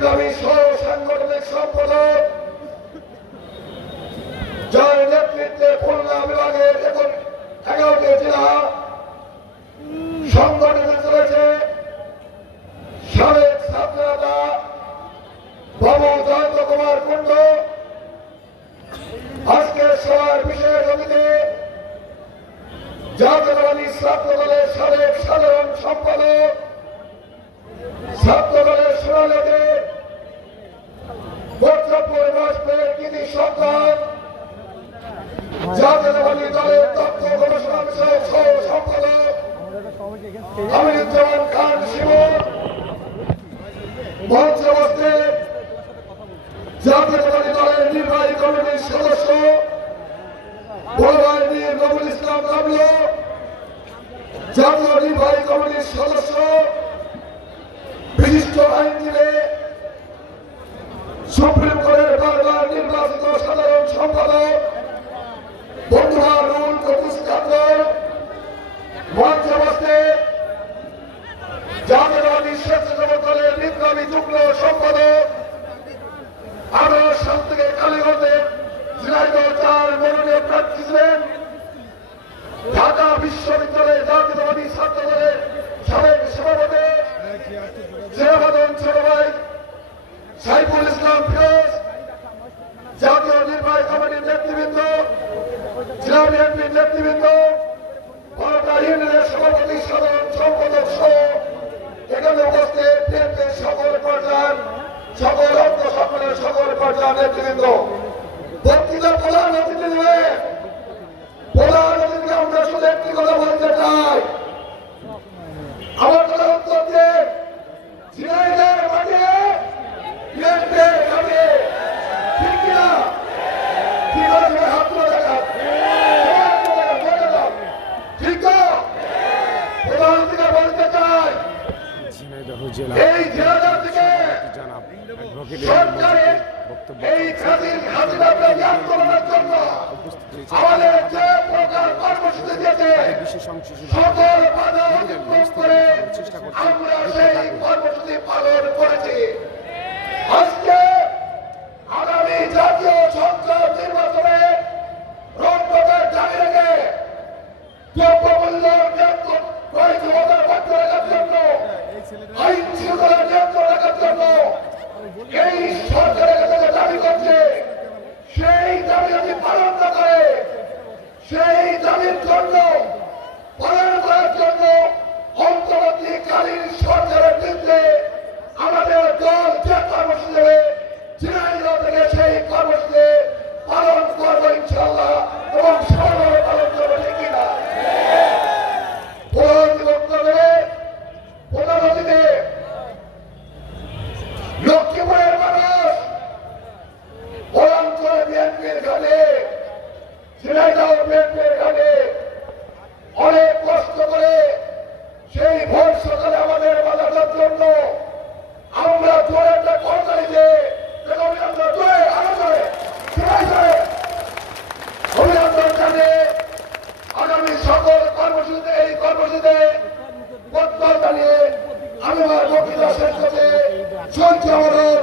বিপ্লবী সহ সাংগঠনিক সম্পাদক যার নেতৃত্বে খুলনা বিভাগের 11টি জেলা সংগঠিত চলেছে সাবেক ছাত্রনেতা বাবু জয়ন্ত কুমার কুণ্ড। আজকের সভার বিশেষ অতিথি জাতীয়তাবাদী ছাত্র দলের সাবেক সাধারণ সম্পাদক ছাত্র দলের সোনালী বজ্রপুর বাসপের কৃতি সন্তান জাতীয়তাবাদী দলের তথ্য গবেষণা বিষয়ক সহ সম্পাদক আমিরুজ্জামান খান শিমুল মঞ্চে উপস্থিত জাতীয়তাবাদী দলের নির্বাহী কমিটির সদস্য বড় ভাই মীর নবুল ইসলাম লাবলু, জাতীয় নির্বাহী কমিটির সদস্য বিশিষ্ট আইনজীবী সুপ্রিম কোর্টের বারবার নির্বাচিত সাধারণ সম্পাদক বন্ধুরা রুল কবুস কাদর, মঞ্চে উপস্থিত জাতীয়তাবাদী স্বেচ্ছাসেবক দলের বিপ্লবী যুগ্ম সম্পাদক আরো শান্তিকে কালীগঞ্জের ঝিনাইদহ 4 মনোনীত প্রার্থী ছিলেন ঢাকা বিশ্ববিদ্যালয়ের জাতীয়তাবাদী ছাত্র দলের সাবেক সভাপতি জেরাবাদন ছোট ভাই সাইফুল ইসলাম ফিরোজ, জাতীয় নির্বাহী কমিটির নেতৃবৃন্দ, জেলা বিএনপির নেতৃবৃন্দ, বড়টা ইউনিয়নের সভাপতি সাধারণ সম্পাদক সহ এখানে উপস্থিত বিএনপির সকল পর্যায়ের সকল অঙ্গ সকলের সকল পর্যায়ের নেতৃবৃন্দ। বক্তৃতা প্রধান অতিথি দেবে, প্রধান অতিথিকে আমরা শুধু একটি কথা বলতে চাই, আমার কথা উত্তর দিয়ে ঝিনাইদহের মাঠে বিএনপির ঘাটে ঠিক কিনা? ঠিক আছে, হাত তুলে দেখান, ঠিক তো? প্রধান অতিথিকে বলতে চাই এই জেলা থেকে সরকারের এই খাদির আন্দোলনের জন্য আমাদের যে প্রকার কর্মসূচি দিয়েছে সকল বাধা অতিক্রম করে আমরা সেই কর্মসূচি পালন করেছি। আজকে আগামী জাতীয় সংসদ নির্বাচনে রংপুরের দাবি রেখে দ্রব্যমূল্য ক্রয় ক্ষমতা বন্ধ রাখার জন্য, আইন শৃঙ্খলা নিয়ন্ত্রণ রাখার জন্য এই সরকারের কাছে দাবি করছে, সেই দাবি যদি পালন না করে, সেই দাবির জন্য পালন করার জন্য অন্তর্বর্তীকালীন সরকারের বিরুদ্ধে আমাদের দল যে কর্মসূচি দেবে ঝিনাইদহ থেকে সেই কর্মসূচি পালন করবো ইনশাল্লাহ, এবং সবাই পালন করবো, ঠিক কিনা? প্রধান অতিথি লক্ষ্মীপুরের মানুষ অঞ্চলে বিএনপির ঘাটে, ঝিনাইদহ বিএনপির ঘাটে অনেক কষ্ট করে সেই ভোর সকালে আমাদের বাজানোর জন্য আমরা জোরে একটা কথা দিতে আমরা জোরে আরো জোরে অভিনন্দন জানিয়ে আগামী সকল কর্মসূচিতে এই কর্মসূচিতে বক্তব্য জানিয়ে আমি আমার বক্তৃতা শেষ করতে চলছে অনুরোধ